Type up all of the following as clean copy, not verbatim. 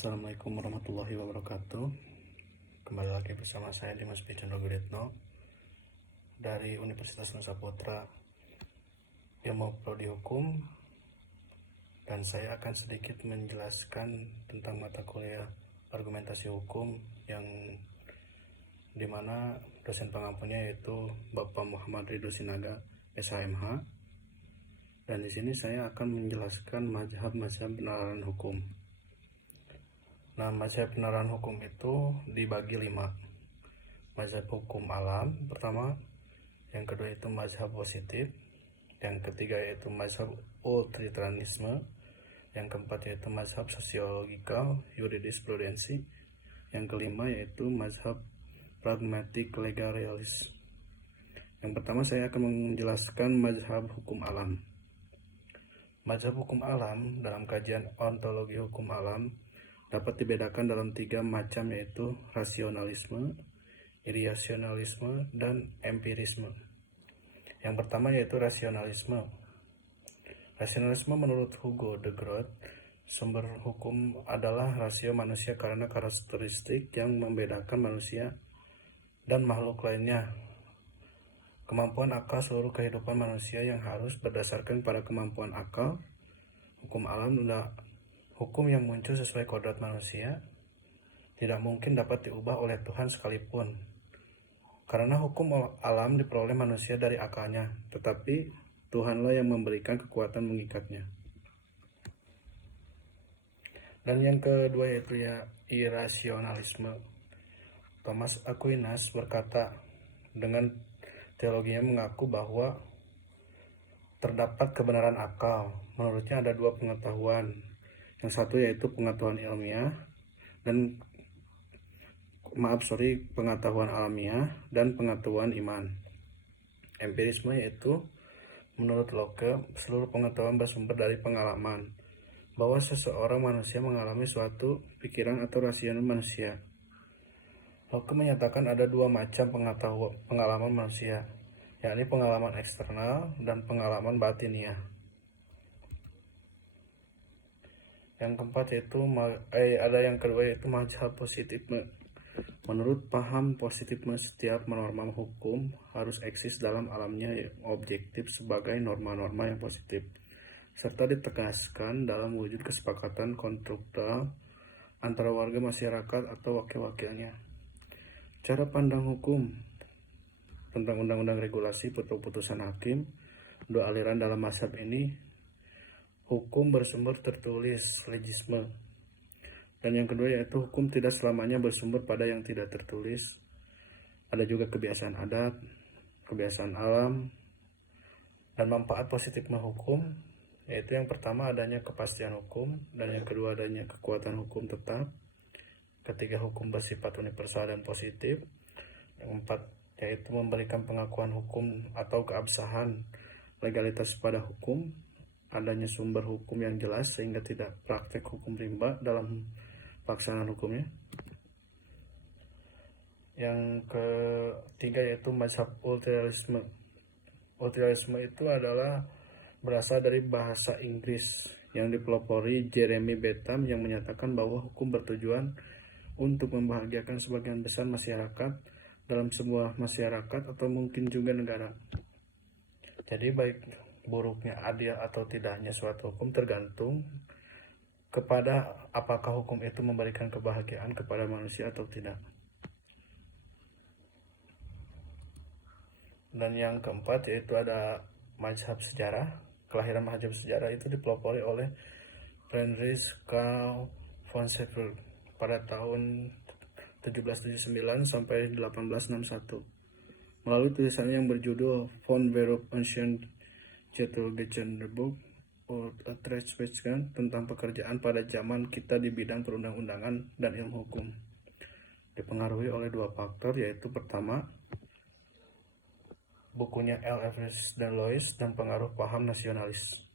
Assalamualaikum warahmatullahi wabarakatuh. Kembali lagi bersama saya Dimas P. Chandra dari Universitas Nusa Putra Ilmu Prodi Hukum, dan saya akan sedikit menjelaskan tentang mata kuliah argumentasi hukum yang dimana dosen pengampunya yaitu Bapak Muhammad Ridho Sinaga SHMH. Dan di sini saya akan menjelaskan mazhab-mazhab peneraran hukum. Nah, mazhab peneraran hukum itu dibagi 5. Mazhab hukum alam pertama, yang kedua itu mazhab positif, yang ketiga yaitu mazhab utilitarianisme, yang keempat yaitu mazhab sosiologikal jurisprudensi, yang kelima yaitu mazhab pragmatik legal realis. Yang pertama saya akan menjelaskan mazhab hukum alam. Mazhab hukum alam dalam kajian ontologi hukum alam dapat dibedakan dalam 3 macam, yaitu rasionalisme, irasionalisme, dan empirisme. Yang pertama yaitu rasionalisme. Rasionalisme menurut Hugo de Groot, sumber hukum adalah rasio manusia karena karakteristik yang membedakan manusia dan makhluk lainnya. Kemampuan akal seluruh kehidupan manusia yang harus berdasarkan pada kemampuan akal. Hukum alam adalah hukum yang muncul sesuai kodrat manusia, tidak mungkin dapat diubah oleh Tuhan sekalipun. Karena hukum alam diperoleh manusia dari akalnya, tetapi Tuhanlah yang memberikan kekuatan mengikatnya. Dan yang kedua yaitu irasionalisme. Thomas Aquinas berkata, dengan teologinya mengaku bahwa terdapat kebenaran akal. Menurutnya ada 2 pengetahuan. Yang satu yaitu pengetahuan ilmiah dan pengetahuan alamiah dan pengetahuan iman. Empirisme yaitu menurut Locke seluruh pengetahuan bersumber dari pengalaman, bahwa seseorang manusia mengalami suatu pikiran atau rasional manusia. Locke menyatakan ada 2 macam pengalaman manusia, yakni pengalaman eksternal dan pengalaman batiniah. Yang keempat yaitu yang kedua yaitu mazhab positifme. Menurut paham positifme, setiap norma hukum harus eksis dalam alamnya objektif sebagai norma-norma yang positif, serta ditegaskan dalam wujud kesepakatan kontraktual antara warga masyarakat atau wakil-wakilnya. Cara pandang hukum tentang undang-undang regulasi atau putusan hakim. 2 aliran dalam mazhab ini: hukum bersumber tertulis, legisme. Dan yang kedua yaitu hukum tidak selamanya bersumber pada yang tidak tertulis. Ada juga kebiasaan adat, kebiasaan alam, dan manfaat positifnya hukum, yaitu yang pertama adanya kepastian hukum, dan yang kedua adanya kekuatan hukum tetap. Ketiga, hukum bersifat universal dan positif. Yang keempat yaitu memberikan pengakuan hukum atau keabsahan legalitas pada hukum. Adanya sumber hukum yang jelas sehingga tidak praktek hukum rimba dalam pelaksanaan hukumnya. Yang ketiga yaitu mazhab utilitarisme. Utilitarisme itu adalah berasal dari bahasa Inggris yang dipelopori Jeremy Bentham, yang menyatakan bahwa hukum bertujuan untuk membahagiakan sebagian besar masyarakat dalam sebuah masyarakat atau mungkin juga negara. Jadi baik buruknya adil atau tidaknya suatu hukum tergantung kepada apakah hukum itu memberikan kebahagiaan kepada manusia atau tidak. Dan yang keempat yaitu ada mazhab sejarah. Kelahiran mazhab sejarah itu dipelopori oleh Friedrich Karl von Scheffer pada tahun 1779 sampai 1861 melalui tulisannya yang berjudul Von Beruf Ancient Gesetzgebung und Rechtswissenschaft tentang pekerjaan pada zaman kita di bidang perundang-undangan dan ilmu hukum. Dipengaruhi oleh 2 faktor, yaitu pertama bukunya L. Everest dan Lois dan pengaruh paham nasionalis.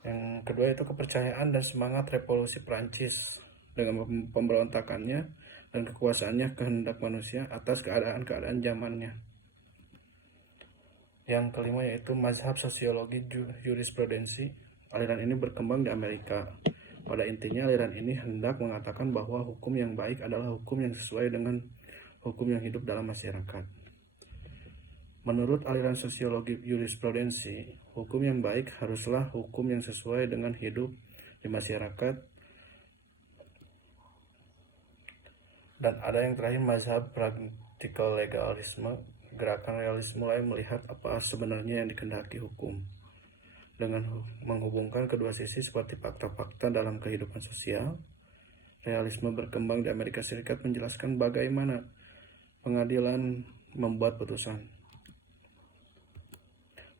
Yang kedua itu kepercayaan dan semangat revolusi Prancis dengan pemberontakannya dan kekuasaannya kehendak manusia atas keadaan-keadaan zamannya. Yang kelima yaitu mazhab sosiologi jurisprudensi. Aliran ini berkembang di Amerika Pada intinya, aliran ini hendak mengatakan bahwa hukum yang baik adalah hukum yang sesuai dengan hukum yang hidup dalam masyarakat. Menurut aliran sosiologi jurisprudensi, hukum yang baik haruslah hukum yang sesuai dengan hidup di masyarakat. Dan ada yang terakhir, mazhab praktikal legalisme. Gerakan realisme mulai melihat apa sebenarnya yang dikehendaki hukum dengan menghubungkan kedua sisi seperti fakta-fakta dalam kehidupan sosial. Realisme berkembang di Amerika Serikat menjelaskan bagaimana pengadilan membuat putusan.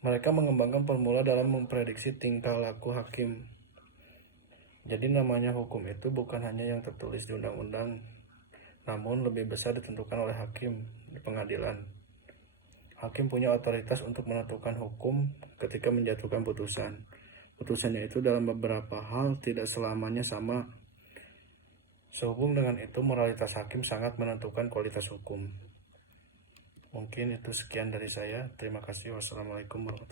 Mereka mengembangkan formula dalam memprediksi tingkah laku hakim. Jadi namanya hukum itu bukan hanya yang tertulis di undang-undang, namun lebih besar ditentukan oleh hakim di pengadilan. Hakim punya otoritas untuk menentukan hukum ketika menjatuhkan putusan. Putusannya itu dalam beberapa hal tidak selamanya sama. Sehubung dengan itu, moralitas hakim sangat menentukan kualitas hukum. Mungkin itu sekian dari saya. Terima kasih. Wassalamualaikum warahmatullahi wabarakatuh.